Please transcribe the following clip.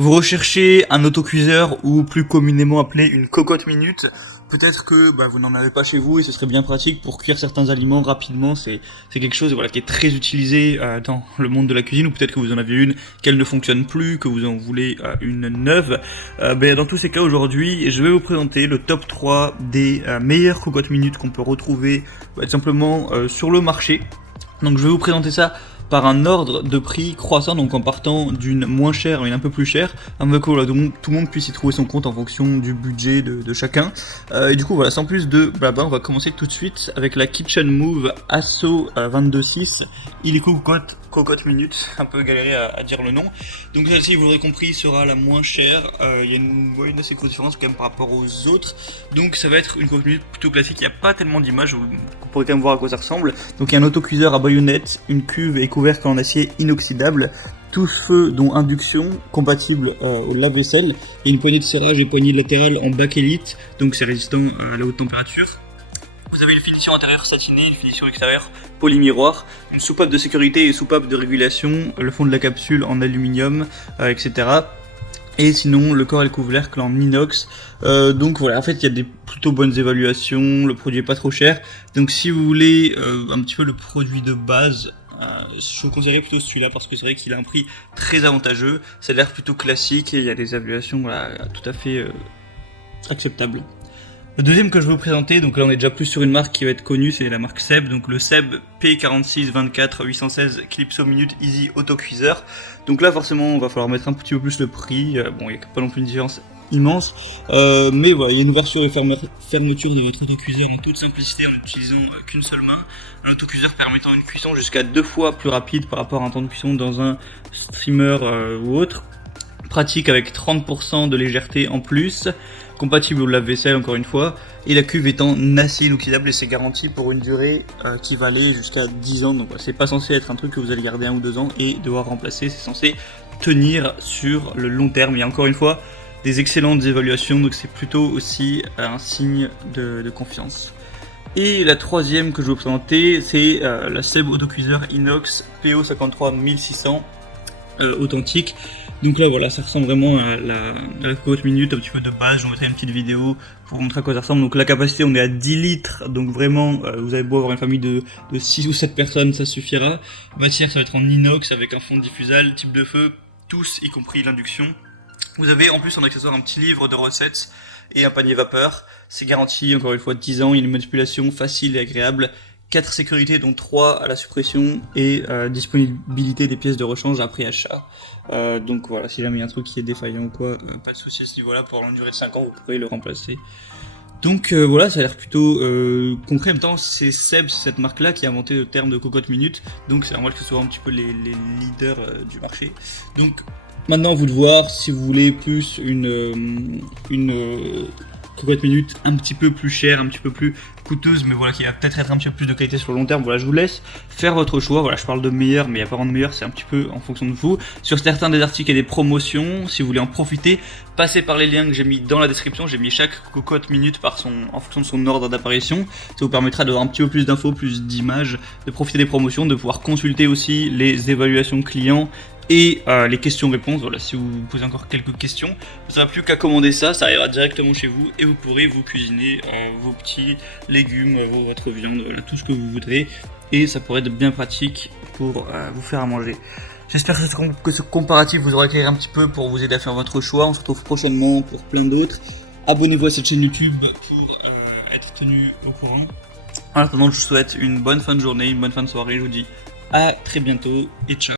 Vous recherchez un autocuiseur ou plus communément appelé une cocotte minute. Peut-être que vous n'en avez pas chez vous et ce serait bien pratique pour cuire certains aliments rapidement. C'est quelque chose qui est très utilisé dans le monde de la cuisine, ou peut-être que vous en aviez une, qu'elle ne fonctionne plus, que vous en voulez une neuve. Dans tous ces cas, aujourd'hui, je vais vous présenter le top 3 des meilleures cocottes minutes qu'on peut retrouver tout simplement sur le marché. Donc je vais vous présenter ça par un ordre de prix croissant, donc en partant d'une moins chère à une un peu plus chère, afin que tout le monde puisse y trouver son compte en fonction du budget de chacun. Et du coup voilà, sans plus de blabla, on va commencer tout de suite avec la Kitchen Move Asso 22.6 Illico Cocotte Minute, un peu galéré à dire le nom. Donc celle-ci, vous l'aurez compris, sera la moins chère. Il y a une assez grosse différence quand même par rapport aux autres. Donc ça va être une cocotte minute plutôt classique, il n'y a pas tellement d'images, vous pourrez quand même voir à quoi ça ressemble. Donc il y a un autocuiseur à baïonnette, une cuve et couvercle en acier inoxydable, tous feux dont induction, compatible au lave-vaisselle, et une poignée de serrage et poignée latérale en bakélite, donc c'est résistant à la haute température. Vous avez une finition intérieure satinée, une finition extérieure polymiroir, une soupape de sécurité et soupape de régulation, le fond de la capsule en aluminium, etc. Et sinon, le corps et le couvercle en inox. Donc voilà, en fait, il y a des plutôt bonnes évaluations, le produit est pas trop cher. Donc si vous voulez un petit peu le produit de base, je vous conseillerais plutôt celui-là parce que c'est vrai qu'il a un prix très avantageux. Ça a l'air plutôt classique et il y a des évaluations tout à fait acceptables. Le deuxième que je vais vous présenter, donc là on est déjà plus sur une marque qui va être connue, c'est la marque Seb, donc le Seb P4624 Clipso Minute Easy Autocuiseur. Donc là forcément on va falloir mettre un petit peu plus le prix, bon il n'y a pas non plus une différence immense, mais voilà, il y a une ouverture et fermeture de votre autocuiseur en toute simplicité en n'utilisant qu'une seule main. Un autocuiseur permettant une cuisson jusqu'à 2 fois plus rapide par rapport à un temps de cuisson dans un steamer ou autre. Pratique avec 30% de légèreté en plus, compatible au lave-vaisselle encore une fois, et la cuve est en acier inoxydable et c'est garanti pour une durée qui va aller jusqu'à 10 ans, donc c'est pas censé être un truc que vous allez garder 1 ou 2 ans et devoir remplacer, c'est censé tenir sur le long terme. Il y a encore une fois des excellentes évaluations, donc c'est plutôt aussi un signe de confiance. Et la troisième que je vais vous présenter, c'est la Seb Autocuiseur Inox PO53 1600 authentique. Donc là voilà, ça ressemble vraiment à la cocotte minute un petit peu de base. Je vous mettrai une petite vidéo pour vous montrer à quoi ça ressemble. Donc la capacité, on est à 10 litres, donc vraiment vous avez beau avoir une famille de 6 ou 7 personnes, ça suffira. Matière, ça va être en inox avec un fond diffusable, type de feu, tous y compris l'induction. Vous avez en plus en accessoire un petit livre de recettes et un panier vapeur. C'est garanti encore une fois 10 ans, il y a une manipulation facile et agréable. 4 sécurités dont 3 à la suppression et disponibilité des pièces de rechange après achat. Donc voilà, si jamais il y a un truc qui est défaillant ou quoi, pas de souci à ce niveau là, pour une durée de 5 ans vous pourrez le remplacer. Donc voilà, ça a l'air plutôt concret. En même temps, c'est Seb, c'est cette marque là qui a inventé le terme de cocotte minute, donc c'est normal que ce soit un petit peu les leaders du marché. Donc maintenant, à vous de voir si vous voulez plus une cocotte minute un petit peu plus chère, un petit peu plus coûteuse, mais voilà, qui va peut-être être un petit peu plus de qualité sur le long terme. Voilà, je vous laisse faire votre choix. Voilà, je parle de meilleur, mais il n'y a pas vraiment de meilleur, c'est un petit peu en fonction de vous. Sur certains des articles et des promotions, si vous voulez en profiter, passez par les liens que j'ai mis dans la description. J'ai mis chaque cocotte minute en fonction de son ordre d'apparition. Ça vous permettra d'avoir un petit peu plus d'infos, plus d'images, de profiter des promotions, de pouvoir consulter aussi les évaluations clients et les questions-réponses. Voilà, si vous posez encore quelques questions, vous n'aurez plus qu'à commander ça, ça arrivera directement chez vous et vous pourrez vous cuisiner vos petits légumes, votre viande, tout ce que vous voudrez, et ça pourrait être bien pratique pour vous faire à manger. J'espère que ce comparatif vous aura éclairé un petit peu pour vous aider à faire votre choix. On se retrouve prochainement pour plein d'autres. Abonnez-vous à cette chaîne YouTube pour être tenu au courant. En attendant, je vous souhaite une bonne fin de journée, une bonne fin de soirée. Je vous dis à très bientôt et ciao.